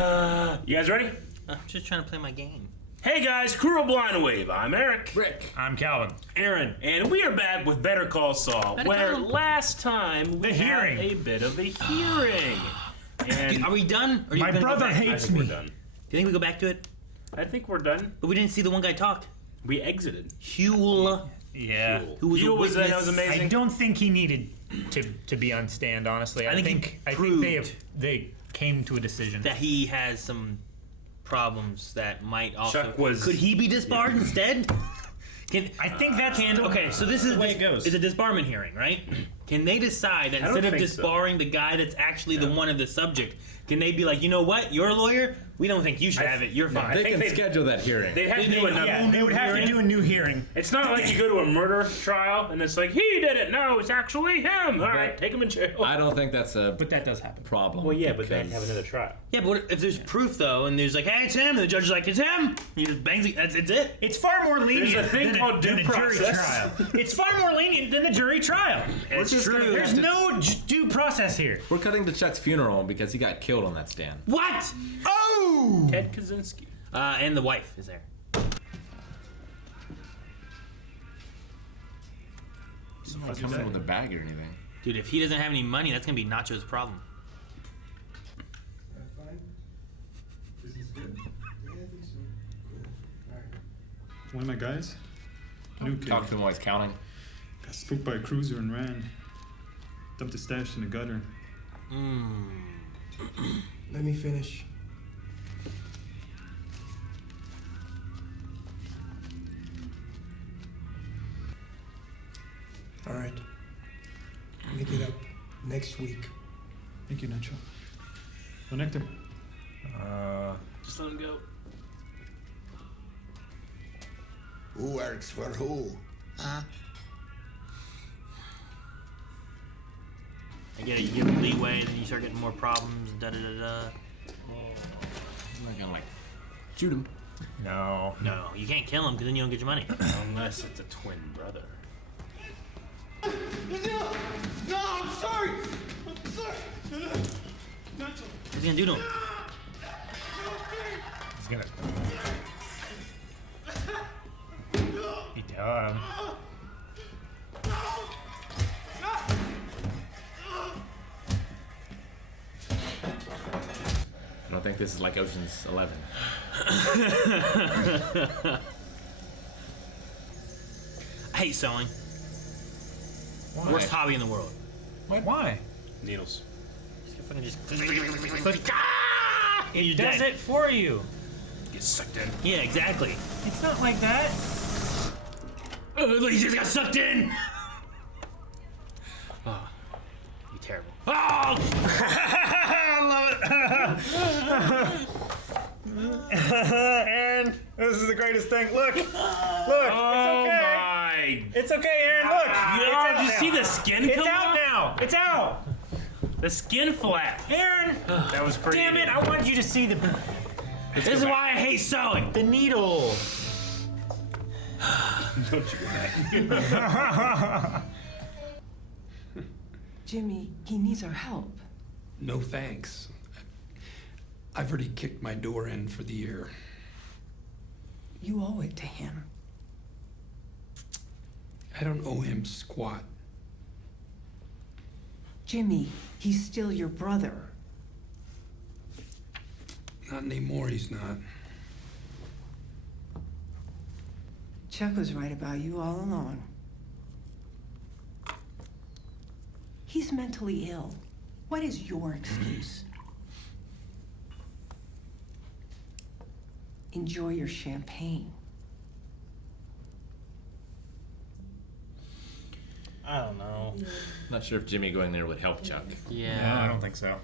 You guys ready? I'm just trying to play my game. Hey guys, Crew of Blind Wave. I'm Eric. Rick. I'm Calvin. Aaron. And we are back with Better Call Saul, where last time we had a bit of a hearing. And Are we done? Or My brother I hates think me. we're done. Do you think we go back to it? I think we're done. But we didn't see the one guy talk. We exited. Huel. Yeah. Who was a Huel was witness. that was amazing. I don't think he needed to be on stand, honestly. I think they came to a decision. That he has some problems that might also... Chuck was... Could he be disbarred instead? I think that's Okay, so this is the way it goes. It's a disbarment hearing, right? Can they decide that I don't instead of think so. disbarring the guy that's actually the one of the subject, can they be like, you know what, you're a lawyer, we don't think you should have it, you're fine. They think can they'd- schedule that hearing. They'd have to do another. Yeah, they would have to do a new hearing. It's not like you go to a murder trial and it's like, he did it. No, it's actually him. All right, take him in jail. I don't think that's a But that does happen. problem. Well, yeah, but then because- have another trial. Yeah, but what if there's proof though, and there's like, hey, it's him, and the judge is like, it's him, and he just bangs it, that's it. It's far more lenient There's a thing than called than due jury process. trial. It's far more lenient than the jury trial. It's just true. gonna- There's no due process here. We're cutting to Chuck's funeral because he got killed on that stand. What? Oh! Ted Kaczynski. And the wife is there. He's not coming with a bag or anything. Dude, if he doesn't have any money, that's gonna be Nacho's problem. One of my guys, new kid, Talk to him while he's counting. got spooked by a cruiser and ran. Dumped his stash in the gutter. Let me finish. All right. Make it up next week. Thank you, Nacho. Well, Nectar. Just let him go. Who works for who? I get it, you give him leeway, then you start getting more problems, da-da-da-da. I'm not gonna, shoot him. No. No, you can't kill him, because then you don't get your money. Unless it's a twin brother. No, I'm sorry. I'm sorry. What's he gonna do to him? He's gonna be done. I don't think this is like Ocean's 11. I hate sewing. Why? Worst hobby in the world. Why? Needles. Fucking just... Ah! And It you're does dead. it for you. Get sucked in. Yeah, exactly. It's not like that. Look, he just got sucked in! Oh, you're terrible. Oh! I love it. Aaron, this is the greatest thing. Look. Look. Oh it's okay. my! It's okay, Aaron. Look. Did you see the skin It's come out off? now. It's out. The skin flap. Aaron. That was pretty. Damn it. I wanted you to see the This is why I hate sewing. needle. Don't you go back. Jimmy, he needs our help. No thanks. I've already kicked my door in for the year. You owe it to him. I don't owe him squat. Jimmy, he's still your brother. Not anymore, he's not. Chuck was right about you all along. He's mentally ill. What is your excuse? Enjoy your champagne. I don't know. Not sure if Jimmy going there would help Chuck. Yeah. No, I don't think so.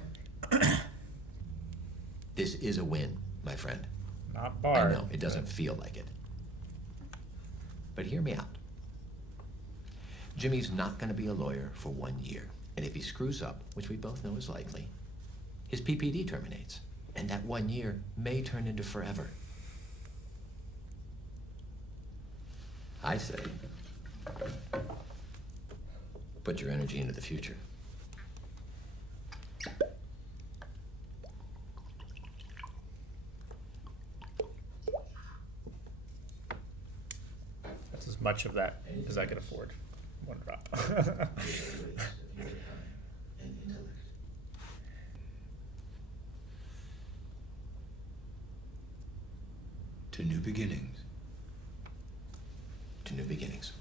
This is a win, my friend. Not I bar. know, it doesn't feel like it. But hear me out. Jimmy's not going to be a lawyer for 1 year. And if he screws up, which we both know is likely, his PPD terminates. And that 1 year may turn into forever. I say, put your energy into the future. much of that as I could afford. One drop. To new beginnings. To new beginnings.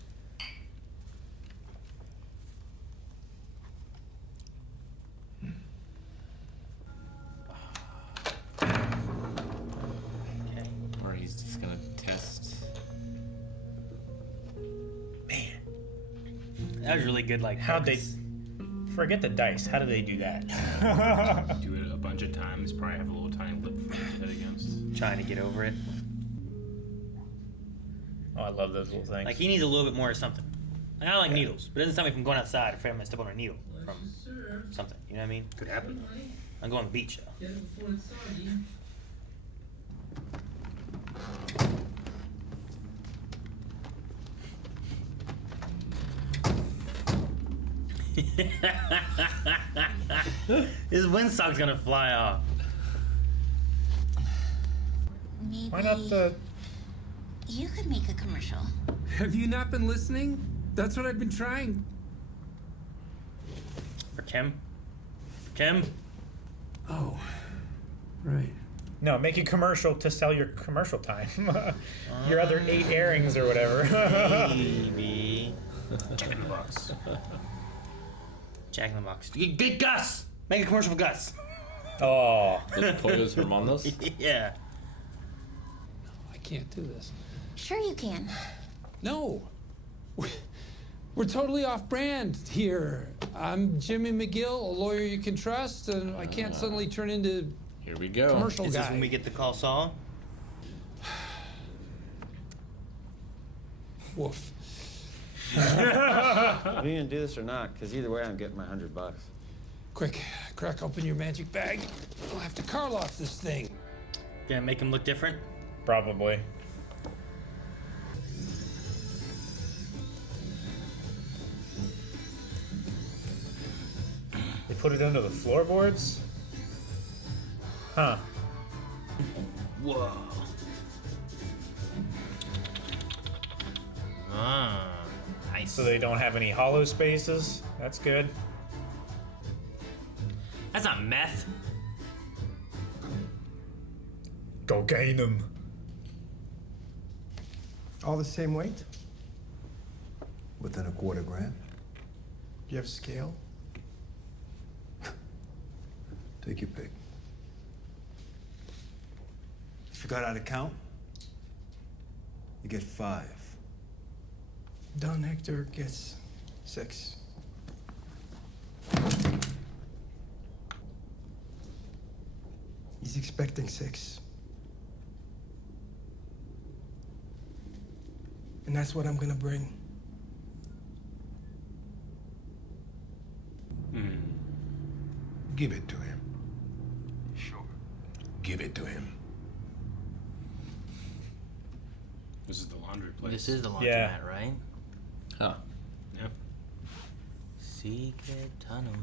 Or he's just gonna test. Man, that was really good. Like, How'd they forget the dice? How do they do that? Do it a bunch of times. Probably have a little tiny lip for him to hit against. trying to get over it? Oh, I love those little things. Like, he needs a little bit more of something. Like, I don't like needles, but it doesn't stop me from going outside if I'm gonna step on a needle from something. You know what I mean? Could happen. I'm going to the beach though. His windsock's gonna fly off. Maybe Why not the? you could make a commercial. Have you not been listening? That's what I've been trying. For Kim? For Kim? Oh, right. No, make a commercial to sell your commercial time. Your other 8 airings or whatever. Maybe. Jack in the Box. Jack in the Box. Get Gus! Make a commercial for Gus. Oh. Los Pollos Hermanos. Yeah. I can't do this. Sure you can. No. We're totally off brand here. I'm Jimmy McGill, a lawyer you can trust, and I can't suddenly turn into Here we go. commercial Is guy. this when we get the call Saul? Woof. Are you gonna do this or not? Because either way, I'm getting my $100. Quick, crack open your magic bag. We'll have to carl off this thing. Gonna make him look different? Probably. They put it under the floorboards? Huh. Whoa. Ah, nice. So they don't have any hollow spaces? That's good. That's not meth. Go gain them. All the same weight? Within a quarter gram. Do you have scale? Take your pick. If you got how to count, you get 5. Don Hector gets 6. He's expecting 6. And that's what I'm gonna bring. Give it to him. Sure. Give it to him. This is the laundry place. This is the laundromat, Yeah. right? Huh. Yeah. Secret tunnel.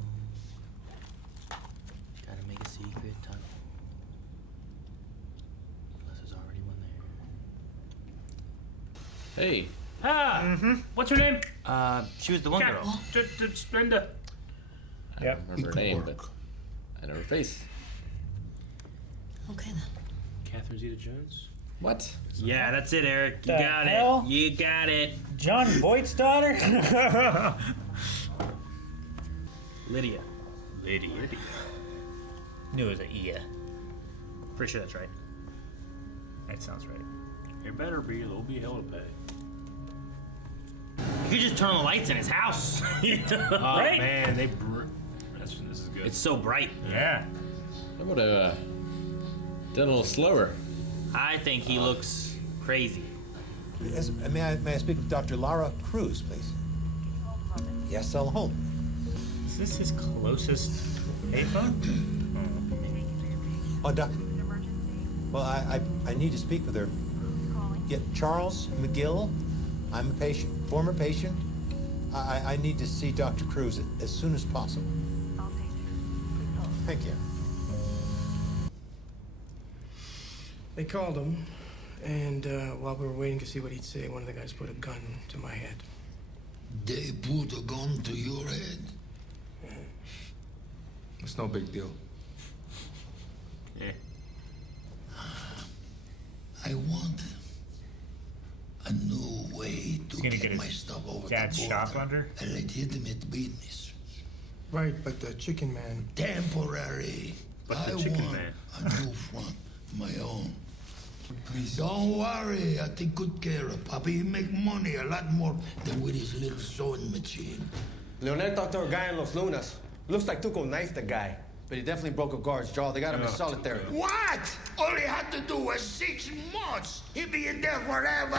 Gotta make a secret tunnel. Unless there's already one there. Hey. Ah! What's her name? She was the one girl. Brenda. I Yep. don't remember her name, but I know her face. Okay then. Catherine Zeta-Jones. What? Yeah, that's it, Eric. You The got hell? it. You got it. John Voight's daughter? Lydia. Lydia. Knew it was a Ia. Pretty sure that's right. That sounds right. It better be. There'll be hell to pay. You could just turn on the lights in his house. Oh Right? man, this is good. It's so bright. Yeah. I would have done a little slower. I think he looks crazy. Yes, may I speak with Dr. Lara Cruz, please? Yes, I'll hold. Is this his closest payphone? Oh, doc. Well, I need to speak with her. Yeah, Charles McGill. I'm a patient, former patient. I need to see Dr. Cruz as soon as possible. Thank you. They called him, And while we were waiting to see what he'd say, one of the guys put a gun to my head. They put a gun to your head. It's no big deal. Yeah. I want a new way to gonna get get my his stuff over dad's the shop border. under? A legitimate business. Right, but the chicken man... Temporary. But the I chicken want man. a new front, my own. Please don't worry, I take good care of Papi. He make money a lot more than with his little sewing machine. Leonel talked to a guy in Los Lunas. Looks like Tuco knifed the guy, but he definitely broke a guard's jaw. They got him in solitary. What? All he had to do was 6 months. He'd be in there forever.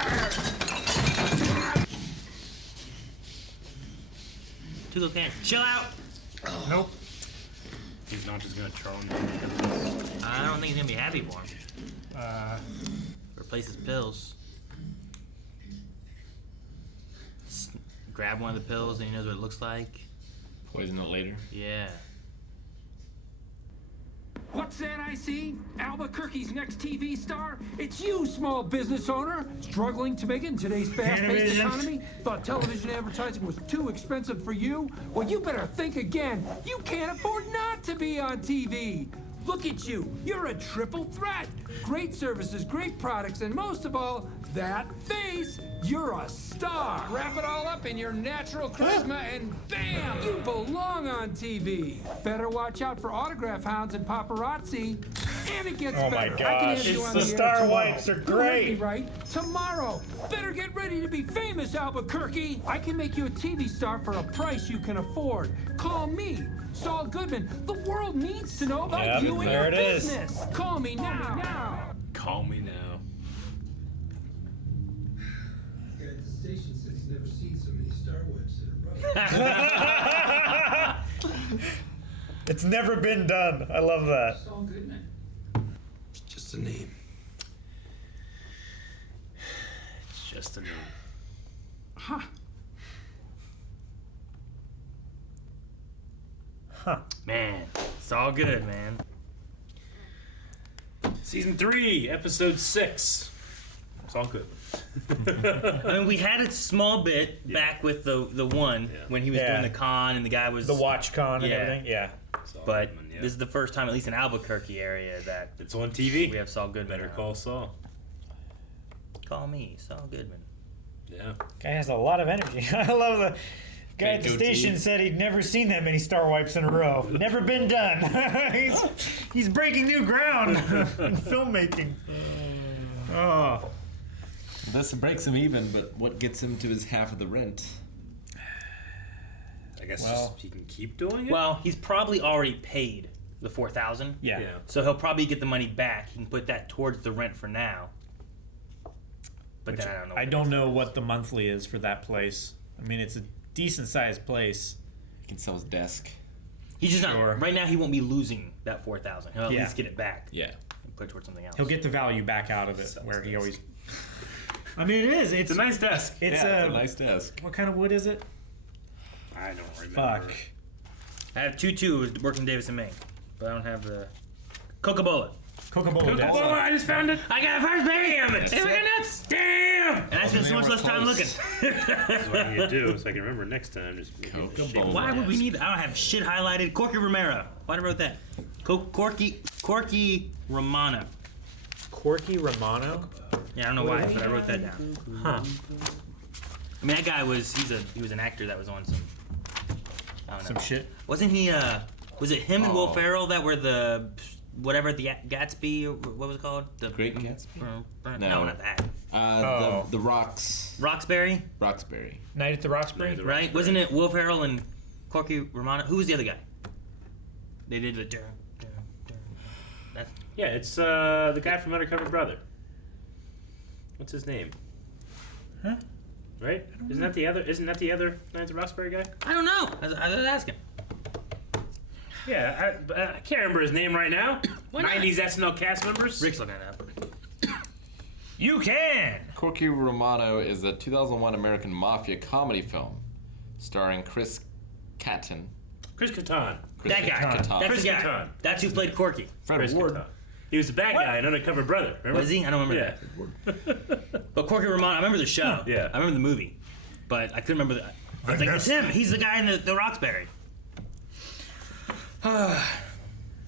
Tuco can't chill out. Nope. He's not just gonna charm him. I don't think he's gonna be happy for him. Replace his pills. Grab one of the pills and he knows what it looks like. Poison it later. Yeah. What's that I see? Albuquerque's next TV star? It's you, small business owner, struggling to make it in today's fast-paced economy? Thought television advertising was too expensive for you? Well, you better think again. You can't afford not to be on TV. Look at you. You're a triple threat. Great services, great products, and most of all, that face. You're a star. Wrap it all up in your natural charisma and bam, you belong on TV. Better watch out for autograph hounds and paparazzi. And it gets Oh my better. I can gosh. have you on The the air star tomorrow. wipes are You heard great. me right? Tomorrow. Better get ready to be famous, Albuquerque. I can make you a TV star for a price you can afford. Call me, Saul Goodman. The world needs to know about Yep, you and there your it is. business. Call me now. Call me now. The guy at the station said he's never seen so many star webs in a row. It's never been done. I love that. Saul Goodman. It's just a name. It's just a name. Huh. Man, it's all good, man. Season 3, episode 6. It's all good. I mean, we had a small bit back with the one when he was Yeah. doing the con and the guy was The watch con and Yeah. everything. Yeah. Saul But Goodman, yeah. this is the first time, at least in Albuquerque area, that It's on TV. we have Saul Goodman. Better now. call Saul. Call me, Saul Goodman. Yeah. Guy has a lot of energy. I love the guy at the Goatee. station said he'd never seen that many star wipes in a row. Never been done. he's breaking new ground in filmmaking. Oh. This breaks him even, but what gets him to his half of the rent? I guess Well- just he can keep doing it? Well, he's probably already paid the $4,000. Yeah. Yeah. So he'll probably get the money back. He can put that towards the rent for now. But then I don't know. I don't know what the monthly is for that place. I mean, it's a decent sized place. He can sell his desk. He's just Sure. not. Right now, he won't be losing that $4,000. He'll at Yeah. least get it back Yeah. and put it towards something else. He'll get the value back out of it, Sells where he desk. always. I mean, it is. It's a nice desk. It's Yeah, a, it's a nice desk. What kind of wood is it? I don't remember. Fuck. I have 2-2 working Davis and Maine, but I don't have the Coca-Cola. Coca-Cola desk. Oh, I just found it. I got it first, bam! It's fucking nuts! Damn! And I spent so much less time looking. That's what I need to do so I can remember next time. Just Coca-Cola. Why would we need that? I don't have shit highlighted. Corky Romero. Why did I wrote that? Corky Romano. Corky Romano? Yeah, I don't know why, but I wrote that down. Huh. I mean, that guy was, he was an actor that was on some, I don't know. Some shit. Wasn't he, was it him and Will Oh. Ferrell that were the, whatever, the Gatsby, or what was it called? The Great Gatsby? No, No. not that. Oh. The Rocks. Roxbury, Roxbury. Night at the Roxbury? The right? Roxbury. Wasn't it Will Ferrell and Corky Romano? Who was the other guy? They did the That's, Yeah, it's the guy from Undercover Brother. What's his name? Huh? Right? Isn't that the other Night at the Roxbury guy? I don't know. I was asking. Yeah, I can't remember his name right now. Why not? 90s SNL cast members. Rick's looking it up. You can! Corky Romano is a 2001 American mafia comedy film starring Chris Kattan. Chris Kattan. That guy. Kattan. That's Chris the guy. Kattan. That's who played Corky. Fred Chris Ward. Kattan. He was the bad guy, an undercover brother. Remember? Was he? I don't remember that. But Corky Romano, I remember the show. Yeah. I remember the movie. But I couldn't remember the... I was like, it's him. He's the guy in the Roxbury.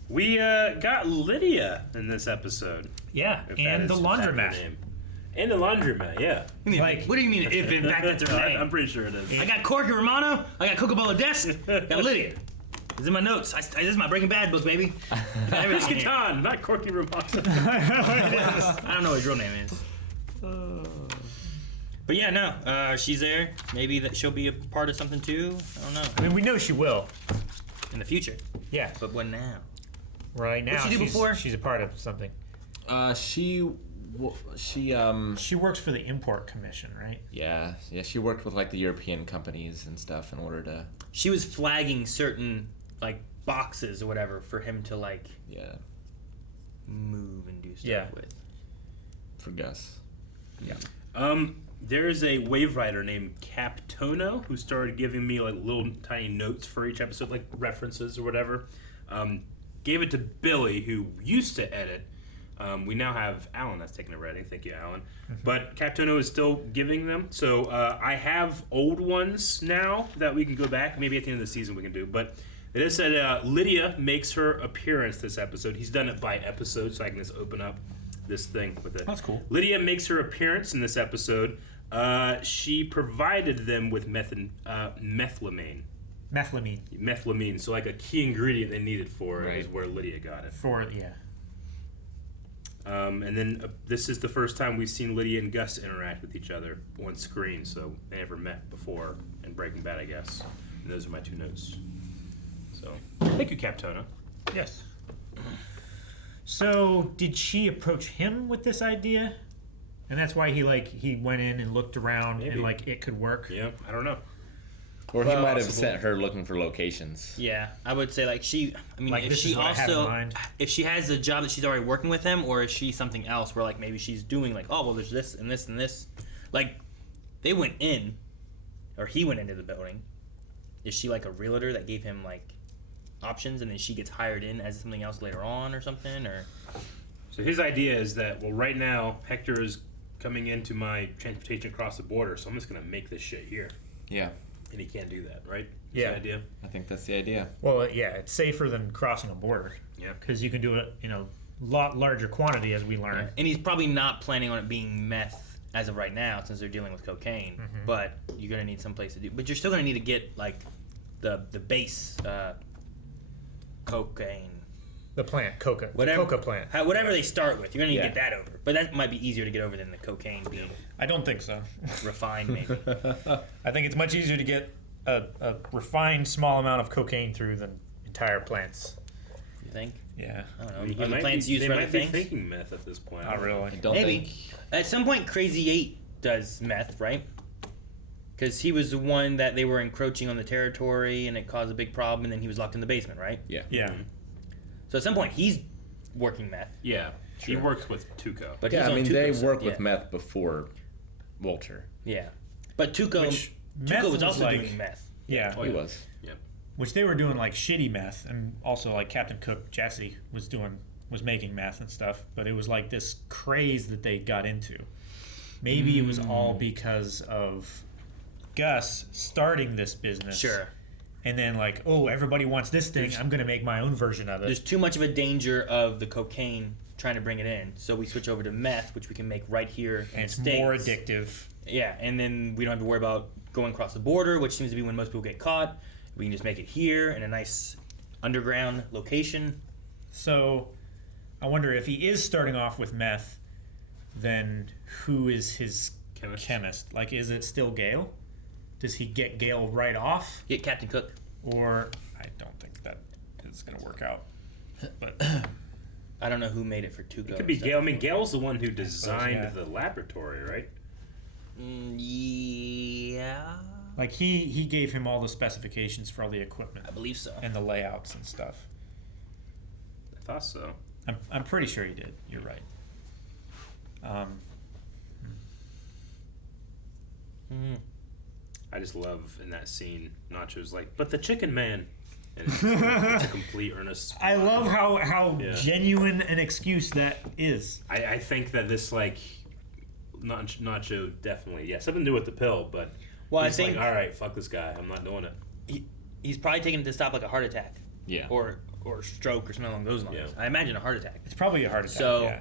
We got Lydia in this episode. Yeah, If and that the is- if that's her laundromat. name. And the laundromat, yeah. Like, What do you mean, if in fact that's her name? I'm pretty sure it is. I got Corky Romano. I got Cocobolo Desk. Got Lydia. It's in my notes. This is my Breaking Bad book, baby. Chris Kattan, not Corky Romano. I don't know what his real name is. But yeah, no. She's there. Maybe that she'll be a part of something too. I don't know. I mean, we know she will. In the future. Yeah. But when now? Right now, What'd she do before? She's a part of something. She works for the import commission, right? Yeah, she worked with like the European companies and stuff in order to. She was flagging certain like boxes or whatever for him to like move and do stuff with. For Gus. Yeah. There's a wave rider named Captono who started giving me like little tiny notes for each episode, like references or whatever. Gave it to Billy, who used to edit. We now have Alan that's taking a writing. Thank you, Alan. But Captono is still giving them. So I have old ones now that we can go back. Maybe at the end of the season we can do. But it is said Lydia makes her appearance this episode. He's done it by episode, so I can just open up this thing with it. That's cool. Lydia makes her appearance in this episode. She provided them with methylamine. Methylamine. So like a key ingredient they needed for it is where Lydia got it. And then this is the first time we've seen Lydia and Gus interact with each other on screen, so they never met before in Breaking Bad, I guess. And those are my two notes. So, thank you, Captono. Yes. So, did she approach him with this idea? And that's why he went in and looked around and like it could work? Yeah, I don't know. Or he might have sent her looking for locations. Yeah, I would say like she. I mean, Like, if this she is what I have in also, mind. if she has a job that she's already working with him, or is she something else where like maybe she's doing like, oh well, there's this and this and this. Like, they went in, or he went into the building. Is she like a realtor that gave him like options, and then she gets hired in as something else later on or something, or? So his idea is that, well, right now Hector is coming into my transportation across the border, so I'm just gonna make this shit here. Yeah. And he can't do that, right? Yeah. That's the idea. I think that's the idea. Well, yeah, it's safer than crossing a border. Yeah. Because you can do it in a lot larger quantity, as we learn. And he's probably not planning on it being meth as of right now, since they're dealing with cocaine. Mhm. But you're gonna need some place to do. But you're still gonna need to get like the base cocaine. The plant, coca. Whatever, The coca plant. whatever they start with, you're gonna need Yeah. to get that over. But that might be easier to get over than the cocaine being I don't think so. refined, maybe. I think it's much easier to get a refined small amount of cocaine through than entire plants. You think? Yeah. I don't know. I mean, Are the plants used they for other might be things? thinking meth at this point. Not really. Maybe. At some point, Crazy 8 does meth, right? Because he was the one that they were encroaching on the territory, and it caused a big problem, and then he was locked in the basement, right? Yeah. Yeah. So at some point, he's working meth. Yeah. He works with Tuco. But Yeah, he's I on mean, they 2%, worked yeah. with meth before Walter. Yeah. But Tuco meth was was also like- doing meth. Yeah. He was. Yeah. Which they were doing like shitty meth, and also like Captain Cook Jesse was making meth and stuff. But it was like this craze that they got into. Maybe it was all because of Gus starting this business. Sure. And then like, oh, everybody wants this thing. I'm gonna make my own version of it. There's too much of a danger of the cocaine trying to bring it in, so we switch over to meth, which we can make right here in And it's the States. more addictive. Yeah, and then we don't have to worry about going across the border, which seems to be when most people get caught. We can just make it here in a nice underground location. So, I wonder if he is starting off with meth, then who is his chemist? Like, is it still Gale? Does he get Gale right off? Get Captain Cook. Or, I don't think that is going to work out. But I don't know who made it for Tuco. It could be Gale. I mean, Gale's the one who suppose, designed yeah. the laboratory, right? Yeah. like he gave him all the specifications for all the equipment. I believe so. And the layouts and stuff. I thought so. I'm pretty sure he did. You're right. I just love in that scene, Nacho's like, but the chicken man. And it's a complete earnest. I love how Yeah. genuine an excuse that is. I think that this, like, Nacho definitely, something to do with the pill, but Well, he's I think like, all right, fuck this guy, I'm not doing it. he's probably taking it to stop like a heart attack. Yeah. Or stroke or something along those lines. Yeah. I imagine a heart attack. It's probably a heart attack. So yeah.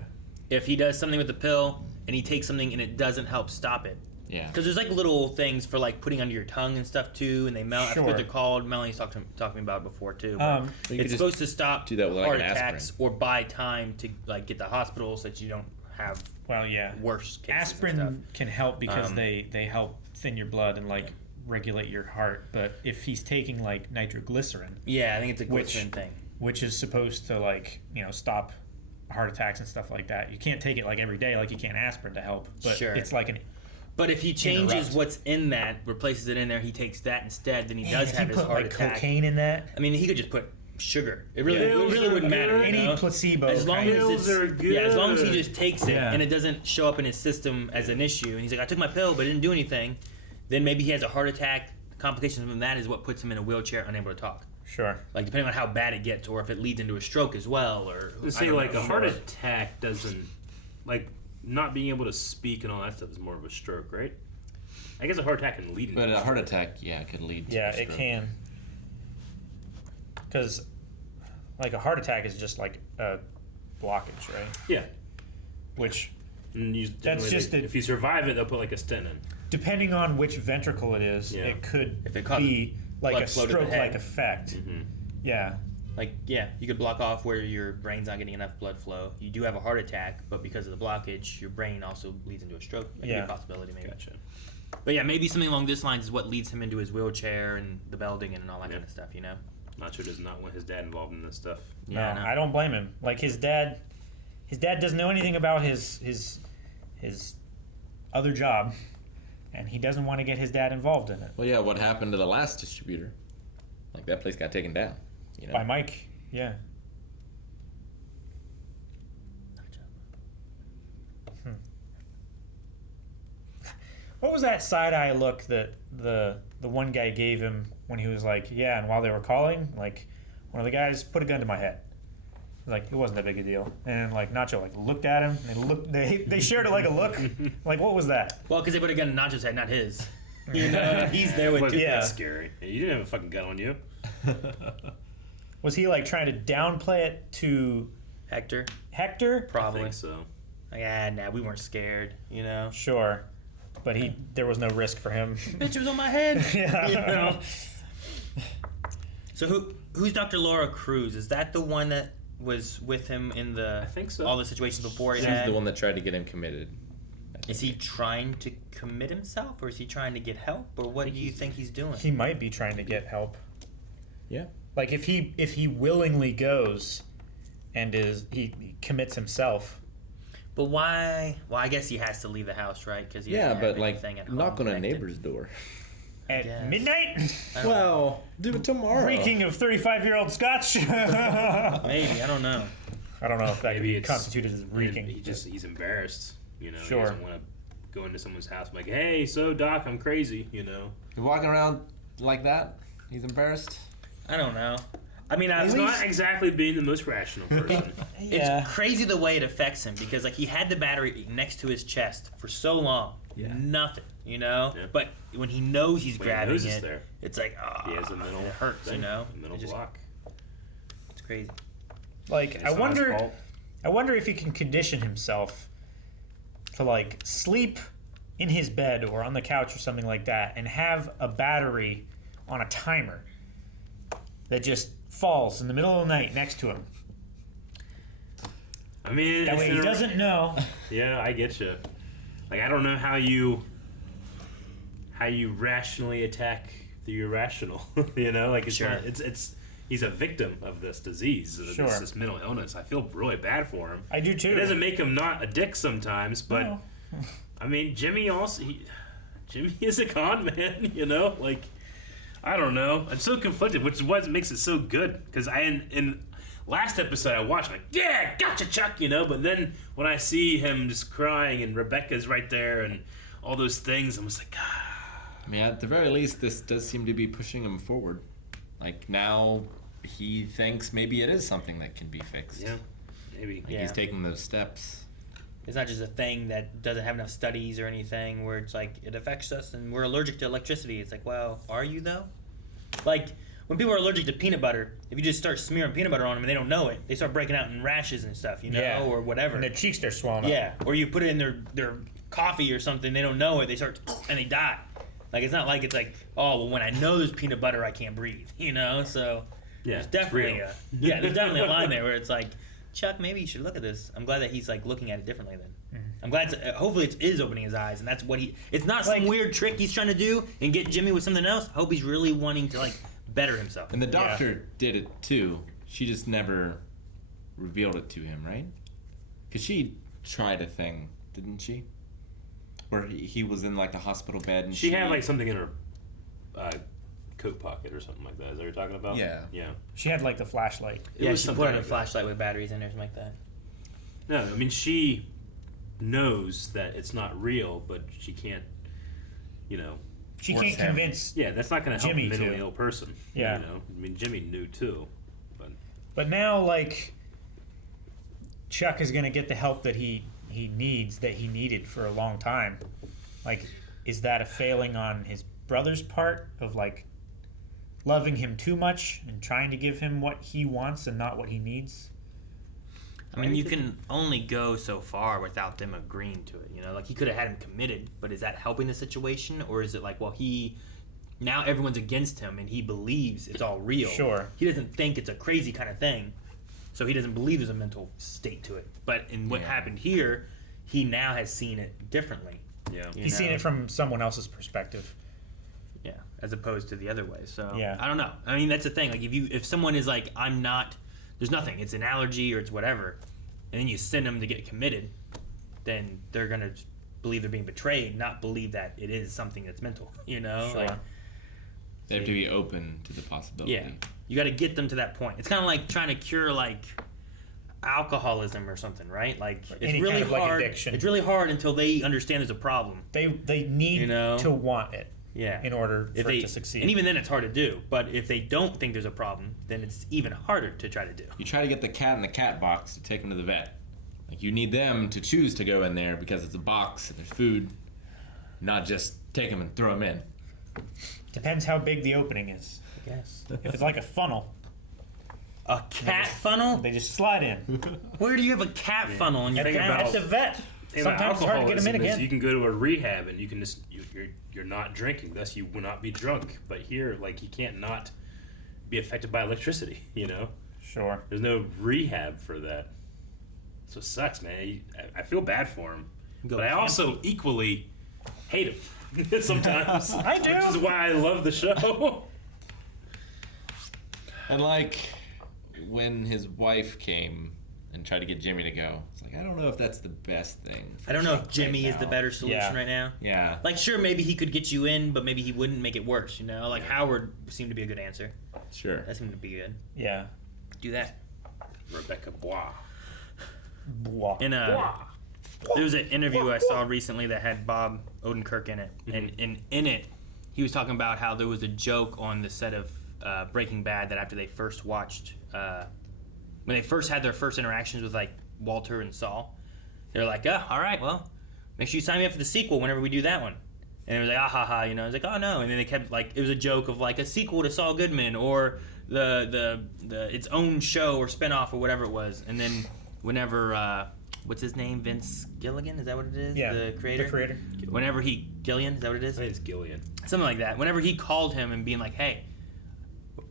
if he does something with the pill and he takes something and it doesn't help stop it. Yeah. Because there's like little things for like putting under your tongue and stuff too, and they melt. I forget what Sure. they're called. Melanie's talking about it before too. but You could it's just supposed to stop do that with, like, heart an attacks aspirin. or buy time to like get to hospital so that you don't have Well, yeah. worse cases. and stuff. Aspirin can help because Um, they help thin your blood and like regulate your heart. But if he's taking like nitroglycerin, Yeah, I think it's a Which- glycerin thing. which is supposed to like stop heart attacks and stuff like that, you can't take it like every day like you can aspirin to help. But Sure. it's like an But if he changes Interrupt. what's in that, replaces it in there, he takes that instead, then he Man, does if have he his put heart like attack. cocaine in that. I mean, he could just put sugar. It really, Yeah. it really wouldn't matter. you Any know? placebo As long kind as of- it's, Pills are yeah, as long as he good. just takes it Yeah. and it doesn't show up in his system as an issue, and he's like, I took my pill, but it didn't do anything. Then maybe he has a heart attack. Complications from that is what puts him in a wheelchair, unable to talk. Sure. Like depending on how bad it gets, or if it leads into a stroke as well, or To I say don't like know. a heart attack doesn't, like, not being able to speak and all that stuff is more of a stroke, right? I guess a heart attack can lead into But a stroke. heart attack, could lead to Yeah, a it stroke. can. Because like a heart attack is just like a blockage, right? Yeah. Which And That's just if you survive it, they'll put like a stent in. depending on which ventricle it is, Yeah. it could If it causes be like blood a flow to the stroke-like head. effect. Mm-hmm. Yeah. Like, yeah, you could block off where your brain's not getting enough blood flow. You do have a heart attack, but because of the blockage, your brain also leads into a stroke. That could be Yeah. a possibility, maybe. Gotcha. But yeah, maybe something along this lines is what leads him into his wheelchair and the Belding and all that Yeah. kind of stuff, you know? Nacho does not want his dad involved in this stuff. Yeah, No, no. I don't blame him. Like his dad doesn't know anything about his other job, and he doesn't want to get his dad involved in it. Well, yeah, what happened to the last distributor? Like, that place got taken down. You know? By Mike, yeah. What was that side eye look that the one guy gave him when he was like, yeah, and while they were calling, like one of the guys put a gun to my head. Like it wasn't that big a deal, and like Nacho like looked at him. They shared it like a look. Like what was that? Well, because they put a gun in Nacho's head, not his. You know, he's there with But two. Yeah. that's scary. You didn't have a fucking gun on you. Was he like trying to downplay it to Hector, Hector? I probably. think so. Like, nah, we weren't scared, you know? Sure, but there was no risk for him. Bitch, it was on my head. Yeah. You know? So who's Dr. Laura Cruz? Is that the one that was with him in I think so. all the situations before he She's had? the one that tried to get him committed. Is he trying to commit himself, or is he trying to get help, or what do you think he's doing? He might be trying to get help. Yeah. Like if he willingly goes and he commits himself. But why? Well, I guess he has to leave the house, right? Because Yeah, but like, knock on a neighbor's door. At guess. midnight? Well, do it tomorrow. Reeking of 35-year-old scotch? Maybe, I don't know. I don't know if that Maybe could be it's constituted as reeking. He's embarrassed. You know, Sure. He doesn't want to go into someone's house and be like, hey, so Doc, I'm crazy. You know, You're walking around like that? He's embarrassed? I don't know. I mean, at he's least not exactly being the most rational person. Yeah. it's crazy the way it affects him because like he had the battery next to his chest for so long, nothing, you know. Yeah. But when he knows he's When he grabbing knows it's it, there. it's like He has a mental it hurts, thing, you know. a mental It just- block. It's crazy. Like It's I not his wonder fault. if he can condition himself to like sleep in his bed or on the couch or something like that and have a battery on a timer that just falls in the middle of the night next to him. I mean, That way he doesn't know. Yeah, I get you. Like, I don't know how you rationally attack the irrational. You know, like it's Sure. not, it's he's a victim of this disease, Sure. this mental illness. I feel really bad for him. I do too. It doesn't make him not a dick sometimes, but No. I mean, Jimmy is a con man. You know, like I don't know. I'm so conflicted, which is what makes it so good. Because in last episode I watched, I'm like, yeah, gotcha, Chuck. You know, but then when I see him just crying and Rebecca's right there and all those things, I'm just like, ah. I mean, at the very least, this does seem to be pushing him forward. Like, now he thinks maybe it is something that can be fixed. Yeah, maybe. Like he's taking those steps. It's not just a thing that doesn't have enough studies or anything where it's like it affects us and we're allergic to electricity. It's like, well, are you though? Like when people are allergic to peanut butter, if you just start smearing peanut butter on them and they don't know it, they start breaking out in rashes and stuff, you know, or whatever. And their cheeks they're swollen up. Yeah, or you put it in their coffee or something, they don't know it, they start and they die. Like it's not like it's like, oh, well, when I know there's peanut butter, I can't breathe, you know. So there's definitely there's definitely a line there where it's like, Chuck, maybe you should look at this. I'm glad that he's like looking at it differently then. I'm glad hopefully it is opening his eyes and that's what it's not some weird trick he's trying to do and get Jimmy with something else. I hope he's really wanting to like better himself. And the doctor did it too. She just never revealed it to him, right? Because she tried a thing, didn't she? Where he was in like the hospital bed and she had like something in her coat pocket or something like that. Is that what you're talking about? Yeah. Yeah. She had like the flashlight. Yeah, she put in a flashlight with batteries in there, something like that. No, I mean she knows that it's not real, but she can't, you know. She can't convince. Yeah, that's not going to help Jimmy a mentally to. ill person. Yeah. You know, I mean Jimmy knew too, but now like Chuck is gonna get the help that he needed for a long time. Like, is that a failing on his brother's part of like loving him too much and trying to give him what he wants and not what he needs? I mean, you can only go so far without them agreeing to it, you know? Like, he could have had him committed, but is that helping the situation? Or is it like, well, now everyone's against him and he believes it's all real. Sure. He doesn't think it's a crazy kind of thing, so he doesn't believe there's a mental state to it. But in what happened here, he now has seen it differently. Yeah. He's seen it from someone else's perspective. Yeah, as opposed to the other way. So, yeah. I don't know. I mean, that's the thing. Like, if someone is like, there's nothing, it's an allergy or it's whatever, and then you send them to get committed, then they're going to believe they're being betrayed, not believe that it is something that's mental, you know? Sure. Like, they have to be open to the possibility. Yeah. You got to get them to that point. It's kind of like trying to cure, like, alcoholism or something, right? Like, it's Any really kind of, like, hard. addiction. It's really hard until they understand there's a problem. They need to want it. Yeah. In order for it to succeed. And even then it's hard to do. But if they don't think there's a problem, then it's even harder to try to do. You try to get the cat in the cat box to take them to the vet. Like, you need them to choose to go in there because it's a box and there's food, not just take them and throw them in. Depends how big the opening is. I guess. If it's like a funnel. A cat funnel? They just slide in. Where do you have a cat funnel in your At the vet. Sometimes it's hard to get them in again. You can go to a rehab and you can just you're not drinking, thus you will not be drunk. But here, like, you can't not be affected by electricity. You know. Sure. There's no rehab for that. So it sucks, man. I feel bad for him, but I also equally hate him sometimes. I do. Which is why I love the show. And like when his wife came and tried to get Jimmy to go, it's like, I don't know if that's the best thing. I don't know if Jimmy is the better solution right now. Yeah. Like, sure, maybe he could get you in, but maybe he wouldn't make it worse, you know? Like, Howard seemed to be a good answer. Sure. That seemed to be good. Yeah. Do that. Rebecca Bois. There was an interview I saw recently that had Bob Odenkirk in it, and in it, he was talking about how there was a joke on the set of Breaking Bad that after they first watched, when they first had their first interactions with like Walter and Saul, they were like, "Oh, all right, well, make sure you sign me up for the sequel whenever we do that one." And it was like, "Ah ha ha," you know. It was like, "Oh no," and then they kept like it was a joke of like a sequel to Saul Goodman or the its own show or spinoff or whatever it was, and then whenever. What's his name? Vince Gilligan? Is that what it is? Yeah, the creator. the creator. Whenever Gillian? Is that what it is? I think it's Gillian. Something like that. Whenever he called him and being like, "Hey,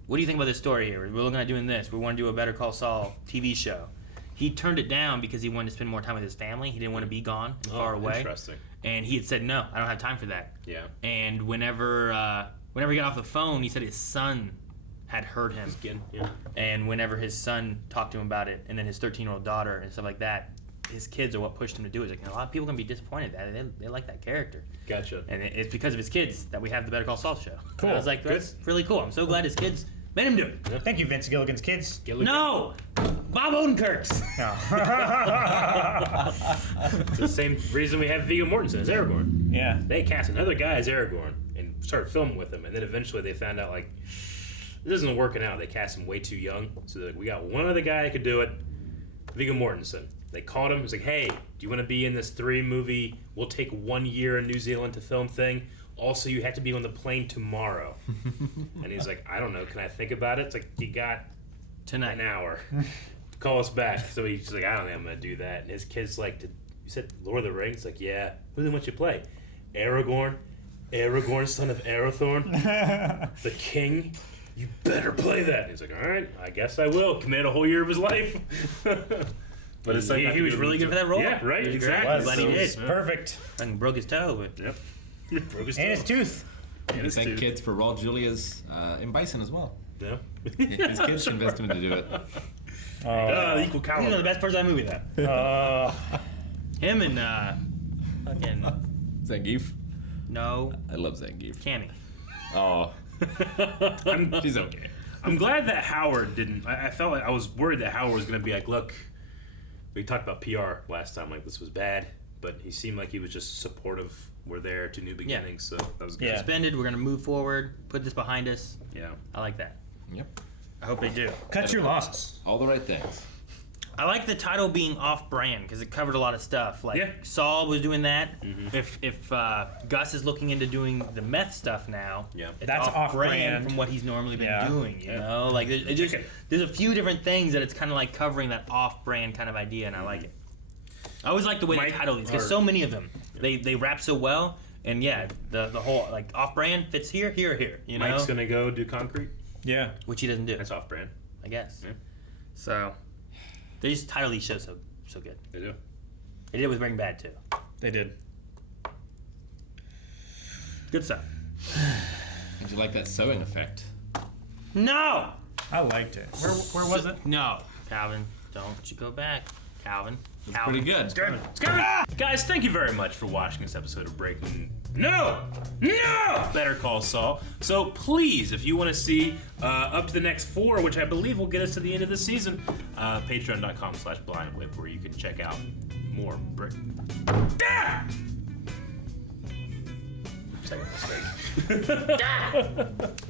what do you think about this story here? We're looking at doing this. We want to do a Better Call Saul TV show." He turned it down because he wanted to spend more time with his family. He didn't want to be gone and far away. Interesting. And he had said, "No, I don't have time for that." Yeah. And whenever he got off the phone, he said his son had heard him. Yeah. And whenever his son talked to him about it, and then his 13-year-old daughter and stuff like that, his kids are what pushed him to do it. Like, a lot of people are going to be disappointed that they like that character. Gotcha. And it's because of his kids that we have the Better Call Saul show. Cool. And I was like, that's really cool. I'm so glad his kids made him do it. Yeah. Thank you, Vince Gilligan's kids. No! Bob Odenkirk's. No. It's the same reason we have Viggo Mortensen as Aragorn. Yeah. They cast another guy as Aragorn and started filming with him, and then eventually they found out, like, This isn't working out. They cast him way too young. So they're like, we got one other guy that could do it, Viggo Mortensen. They called him. He's like, hey, do you want to be in this 3 movie? We'll take 1 year in New Zealand to film thing. Also, you have to be on the plane tomorrow. And he's like, I don't know. Can I think about it? It's like, you got Tonight. an hour. Call us back. So he's like, I don't think I'm going to do that. And his kid's like, you said Lord of the Rings? Like, yeah. Who do they want you to play? Aragorn, son of Arathorn, the king. You better play that. And he's like, all right, I guess I will. Committed a whole year of his life. But it's like he was really good for that role. Yeah, right. He was Exactly. great. Glad he did. Perfect. And broke his toe, but Yep. Broke his And toe. his tooth. And his Thank tooth. kids for Raul Julia's in Bison as well. Yeah. His kids convinced him to do it. Equal he's caliber. one of the best parts of that movie. That him and fucking Zangief. no I love Zangief. Cammy. Oh. She's okay. I'm glad that Howard didn't. I felt like I was worried that Howard was going to be like, look, we talked about PR last time, like this was bad, but he seemed like he was just supportive. We're there to new beginnings, so that was good. Yeah. Suspended. We're gonna move forward. Put this behind us. Yeah. I like that. Yep. I hope they do. Cut your losses. All the right things. I like the title being off-brand because it covered a lot of stuff. Like Yeah. Saul was doing that. If Gus is looking into doing the meth stuff now, Yeah. it's That's off-brand. from what he's normally been Yeah. doing. You know, like there's a few different things that it's kind of like covering that off-brand kind of idea, and I like it. I always like the way Mike- they title these because so many of them they wrap so well, and yeah, the whole like off-brand fits here. You know, Mike's going to go do concrete. Yeah. which he doesn't do, That's off brand. I guess. Yeah. So they just title these shows so good. They do. They did it with Breaking Bad too. They did. Good stuff. Did you like that sewing effect? No. I liked it. Where was it? No, Calvin, don't you go back, Calvin. Calvin. Pretty good. It's good. Guys, thank you very much for watching this episode of Breaking. No! Better Call Saul. So please, if you want to see up to the next 4, which I believe will get us to the end of the season, patreon.com/blindwhip, where you can check out more Second mistake.